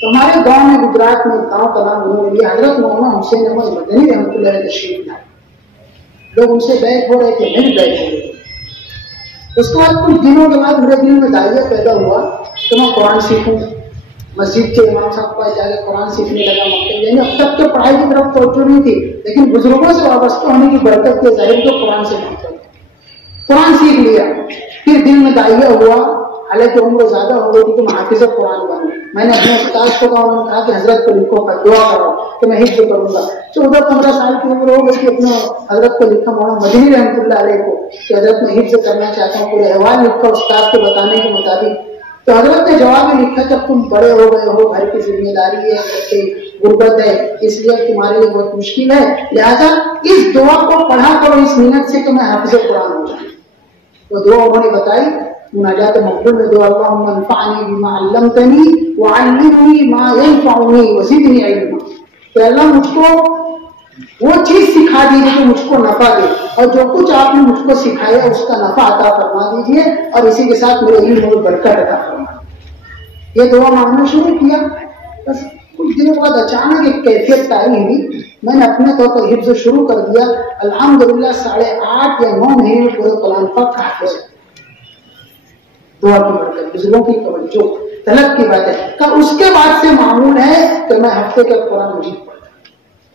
تو ہمارے گاؤں میں، گجرات میں گاؤں کا نام انہوں نے لیا، حضرت مولانا حسین احمد مدنی رحمۃ اللہ علیہ تشریف لائے. لوگ ان سے بیٹھ ہو رہے تھے، میں بھی بیٹھ ہو رہے تھے. اس کے بعد کچھ دنوں کے بعد میرے دل میں داعیہ پیدا ہوا کہ میں قرآن سیکھوں. مسجد کے امام صاحب کے پاس جا کے قرآن سیکھنے لگا. مکتب یعنی اب تک تو پڑھائی کی طرف توجہ نہیں تھی، لیکن بزرگوں سے وابستہ ہونے کی برکت کے ظاہر تو قرآن سے مکتب قرآن سیکھ لیا. پھر دل میں داعیہ ہوا، حالانکہ عمر زیادہ ہو گئی تھی کہ میں حافظ قرآن بنوں. میں نے اپنے استاد کو کہا، انہوں نے کہا کہ حضرت کو لکھو، دعا کرو کہ میں حفظ کروں گا. 14-15 سال کی عمر ہو گئی کہ اپنے حضرت کو لکھا، مولانا مدنی رحمۃ اللہ علیہ کو، کہ حضرت میں حفظ کرنا چاہتا ہوں. پورے احوال لکھا استاد کے بتانے کے مطابق. تو حضرت نے جواب میں لکھا جب تم بڑے ہو گئے ہو، گھر کی ذمہ داری ہے، غربت ہے، اس لیے تمہارے لیے بہت مشکل ہے، لہٰذا اس دعا کو پڑھا کرو اس نیت سے کہ میں حافظ قرآن ہو جاؤں. وہ دعا انہوں نے بتائی مناجات مقبول میں. دعا اللہم انفعنی بما علمتنی وعلمنی ما ینفعنی وزدنی علما. کہ اللہ مجھ کو وہ چیز سکھا دیجیے جو مجھ کو نفع دے، اور جو کچھ آپ نے مجھ کو سکھایا اس کا نفع عطا فرما دیجیے، اور اسی کے ساتھ میرے علم میں برکت عطا فرما. یہ دعا مانگنا شروع کیا. بس کچھ دنوں کے بعد اچانک ایک کیفیت تاری ہوئی. میں نے اپنے طور پر حفظ شروع کر دیا. الحمدللہ 8.5 یا 9 مہینے میں پورے قرآن پاک کا حافظ ہے. دعا کی برکت، بزرگوں کی توجہ، طلب کی بات ہے. اس کے بعد سے معمول ہے کہ میں ہفتے کا قرآن مجید پڑھتا ہوں.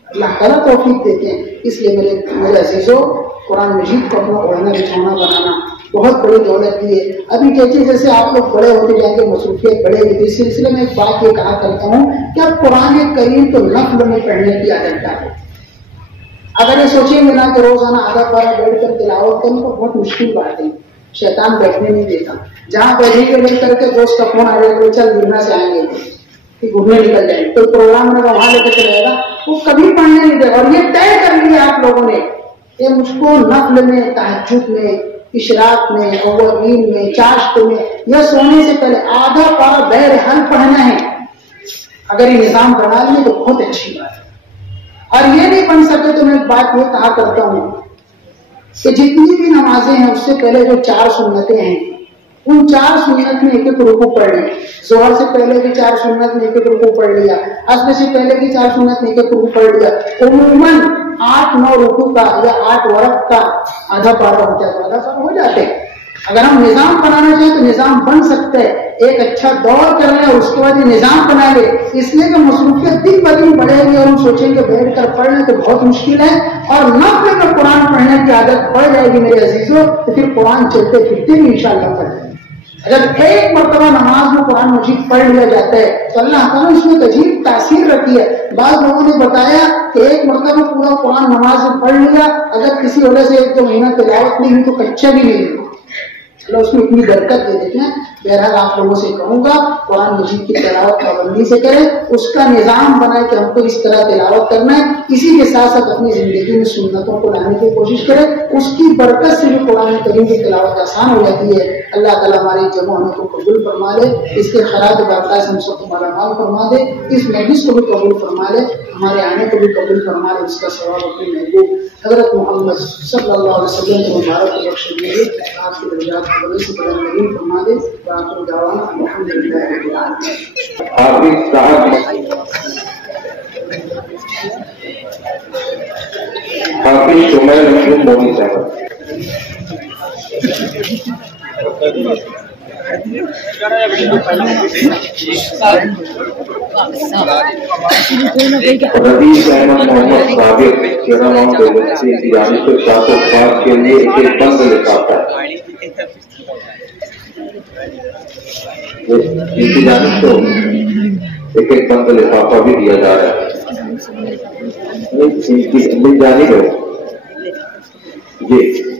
اللہ تعالیٰ توفیق دیتے ہیں. اس لیے میرے عزیزوں، قرآن مجید کو اپنا اوڑھنا بچھونا بنانا بہت بڑی دولت دی ہے. ابھی کہتے جیسے آپ لوگ بڑے ہوتے جائیں گے، مصروفیت بڑھے گی. اس سلسلے میں ایک بات یہ کہا کرتا ہوں کہ اب قرآن کریم تو نفل میں پڑھنے کی عادت ڈالو. اگر یہ سوچیں گے نا کہ روزانہ آدھا پارہ بیٹھ کر تلاوت کرنے کو بہت مشکل بات ہے. شیطان بیٹھنے نہیں دیتا. جہاں بیٹھے کے بیٹھ کر کے دوست کا فون آ رہا ہے، چل گھومنا سے آئیں گے، گھومنے نکل جائیں گے، کوئی پروگرام میں وہاں لے کے چلے گا، وہ کبھی پڑھنے نہیں دے گا. اور یہ طے کر لیا آپ لوگوں نے کہ مجھ کو نفل میں، تہجد میں، اشراق میں، اوابین میں، چاشت میں، یا سونے سے پہلے آدھا پارہ بہرحال پڑھنا ہے. اگر یہ نظام بنا لیں تو بہت اچھی بات ہے. اور یہ نہیں بن سکے تو میں ایک بات یہ کہا کرتا ہوں کہ جتنی بھی نمازیں ہیں اس سے پہلے جو 4 سنتیں ہیں، ان 4 سنت میں ایک رکوع پڑھ لیں. ظہر سے پہلے کی 4 سنت میں ایک رکوع پڑھ لیا، عصر سے پہلے کی 4 سنت میں ایک رکوع پڑھ لیا. عموماً 8-9 رکوع کا یا 8 ورق کا آدھا پارہ ہوتا ہے، تو آدھا پارہ ہو جاتے ہیں. اگر ہم نظام بنانا چاہیں تو نظام بن سکتا ہے. ایک اچھا دور کر لیں اور اس کے بعد یہ نظام بنا لے. اس لیے کہ مصروفیت دن بدن بڑھے گی اور ہم سوچیں گے بیٹھ کر پڑھ لیں تو بہت مشکل ہے. اور نفل میں قرآن پڑھنے کی عادت پڑ جائے گی میرے عزیزوں، تو پھر قرآن چلتے پھرتے بھی انشاءاللہ پڑھ جائے گا. اگر ایک مرتبہ نماز میں قرآن مجید پڑھ لیا جاتا ہے تو اللہ تعالیٰ اس میں عجیب تاثیر رکھی ہے. بعض لوگوں نے بتایا کہ ایک مرتبہ پورا قرآن نماز میں پڑھ لیا، اگر کسی وجہ سے 1-2 مہینہ تلاوت نہیں ہوئی تو کچا بھی نہیں ہوا. اللہ اس میں اتنی برکت دے دیتے ہیں. بہرحال آپ لوگوں سے کہوں گا قرآن مجید کی تلاوت پابندی سے کریں، اس کا نظام بنائے کہ ہم کو اس طرح تلاوت کرنا ہے. اسی کے ساتھ ساتھ اپنی زندگی میں سنتوں کو لانے کی کوشش کریں. اس کی برکت سے بھی قرآن کریم کی تلاوت آسان ہو جاتی ہے. اللہ تعالیٰ ہماری جمع ہونے کو قبول فرما لے، اس کے خیرات و برکات سے ہم سب کو مالا مال فرما دے، اس مجلس کو بھی قبول فرما لے، ہمارے آنے کو بھی قبول فرما لے. اس کا ثواب اپنے محبوب حضرت محمد صلی اللہ علیہ وسلم کو مبارک و بخش دیجیے. آپ کے درجات کو بڑے سے بڑا نعیم فرما دے. وآخر دعوانا الحمدللہ رب العالمین. حافظ صاحب حافظ شمیر مسلم مودی صاحب. ربیع احمد محمد ثابت چیرامام دیوبندی کی جانب سے 405 کے لیے ایک بند لفافہ ہے. ان کی جانب سے ایک بند لفافہ بھی دیا جا رہا ہے. مل جانی دو جی